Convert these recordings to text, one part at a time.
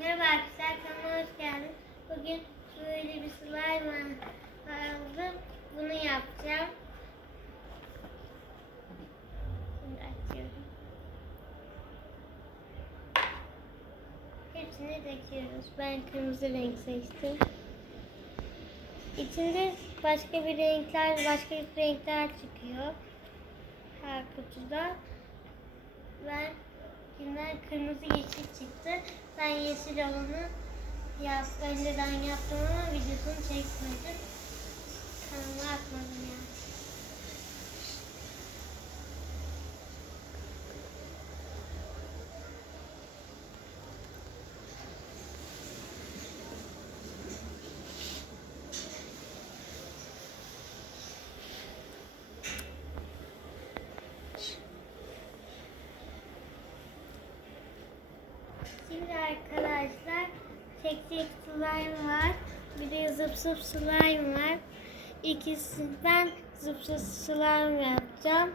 Merhaba arkadaşlar, kanalıma hoş geldiniz. Bugün böyle bir slime aldım. Bunu yapacağım. Şimdi açıyorum. Hepsini döküyoruz. Ben kırmızı renk seçtim. İçinde başka renkler çıkıyor. Her kutuda. Ben kırmızı yeşil çıktı. Ben yeşil olanı önceden yaptım ama videosunu çekmedim. Kanalıma atmadım yani. Şimdi arkadaşlar tek slime var. Bir de zıp zıp slime var. Ben zıp zıp slime yapacağım.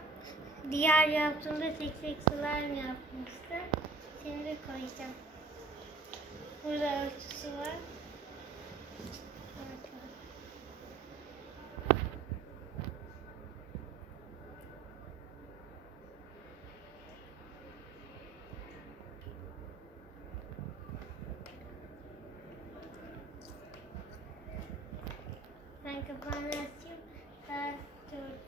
Diğer yaptığımda tek slime yapmıştım. Şimdi koyacağım. Burada ölçüsü var. Ben kapağını açayım. Daha çok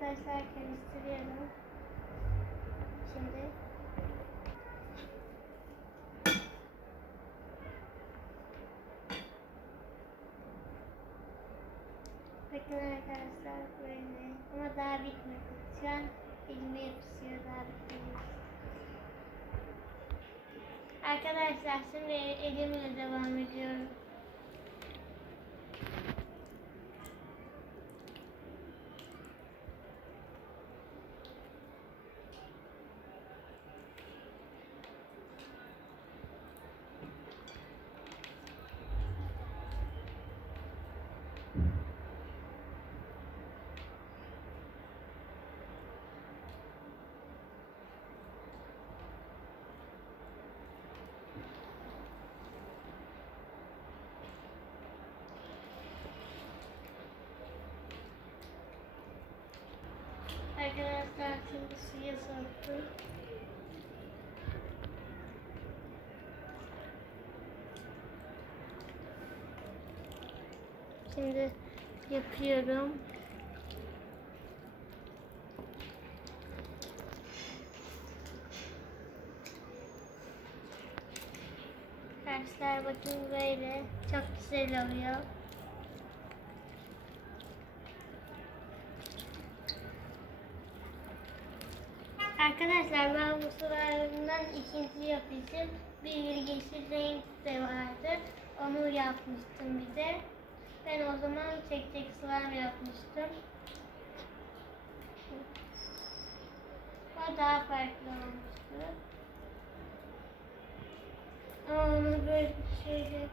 arkadaşlar karıştırıyorum. Şimdi bakın arkadaşlar böyle ama daha bitmedi. Şu an elime yapışıyor, daha bitmedi. Arkadaşlar şimdi elimle devam ediyorum. Arkadaşlar şimdi suya soktum. Şimdi yapıyorum. Arkadaşlar bakın böyle çok güzel oluyor. Arkadaşlar ben bu sıralarından ikinci yapışım bir yeşil renk de vardı. Onu yapmıştım bir de. Ben o zaman tek slime yapmıştım. O daha farklı olmuştu. Ama onu böyle şöyle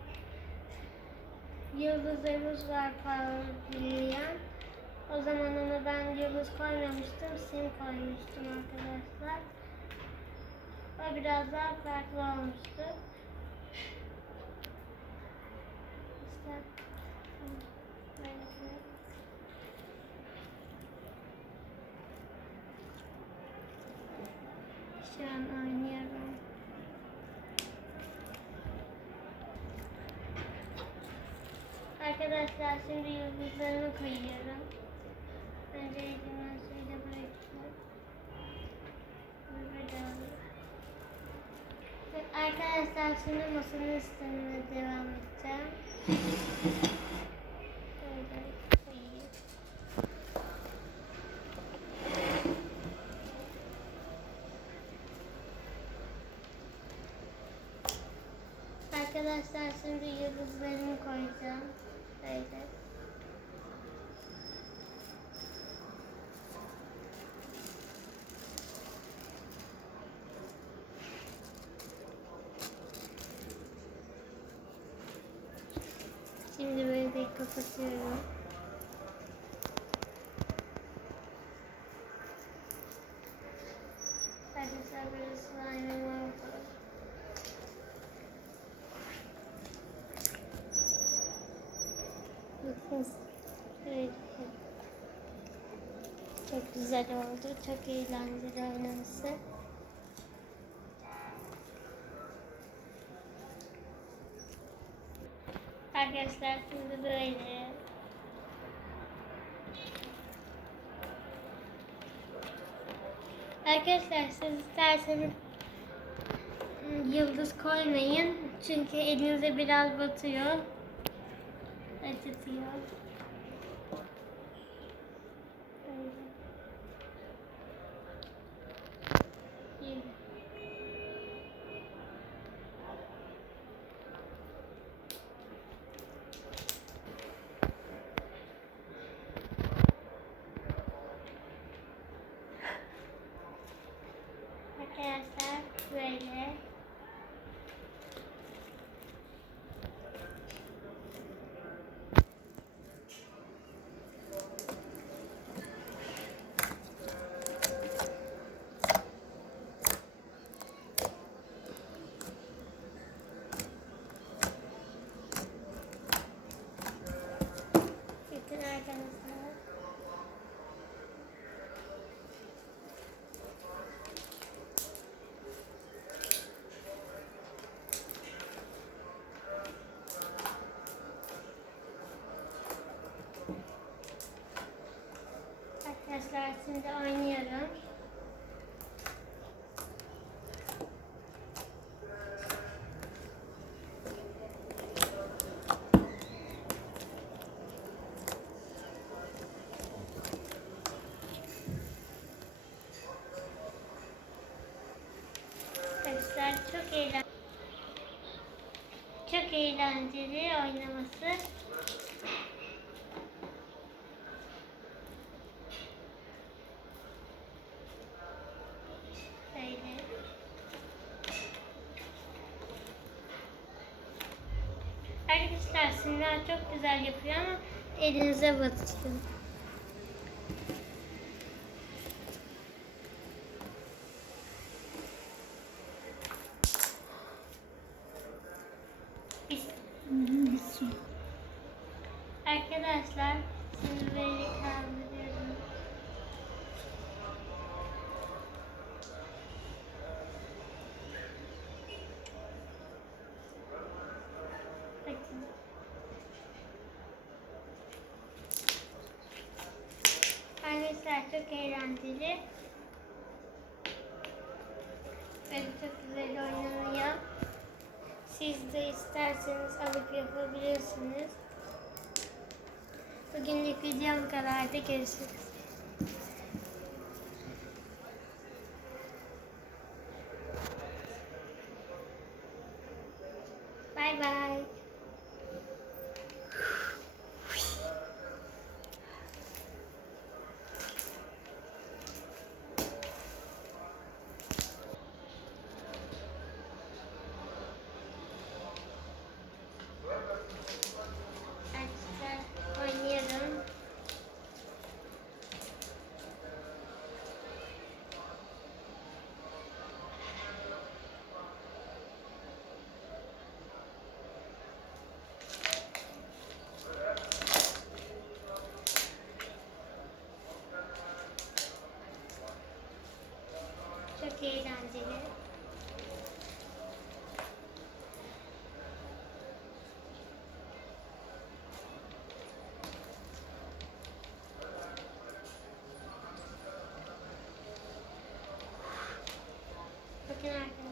yıldızlarımız var parlayan. O zaman ona ben yıldız koymamıştım, sim koymuştum arkadaşlar. O biraz daha farklı olmuştu. İşte böyle. Şu an oynuyorum. Arkadaşlar şimdi yıldızlarını koyuyorum. Önce elimden şöyle bırakıyorum. Arkadaşlar şimdi masanın üstüne devam edeceğim. Böyle koyayım. Arkadaşlar şimdi yıldızlarımı koyacağım. Böyle. Şimdi böyle kapatıyorum. Arkadaşlar böyle slime'ım oldu. Bakın. Böyle. Çok güzel oldu. Çok eğlenceli oynaması. Arkadaşlar şimdi böyle. Arkadaşlar siz isterseniz yıldız koymayın. Çünkü elinize biraz batıyor. Acıtıyor. Böyle. Arkadaşlar böyle. Bütün arkadaşlar. Arkadaşlar şimdi oynuyorum. Arkadaşlar çok eğlenceli oynaması. Böyle. Arkadaşlar Simra çok güzel yapıyor ama elinize batıyor. Arkadaşlar şimdi böyle kaldırıyorum. Bakın. Arkadaşlar çok eğlenceli. Böyle çok güzel oynanıyor. Siz de isterseniz alıp yapabilirsiniz. Bugünlük videom bu kadardı. Görüşürüz. Bay bay. Arkadaşlar oynuyorum. Çok eğlenceli. Bakın arkadaşlar.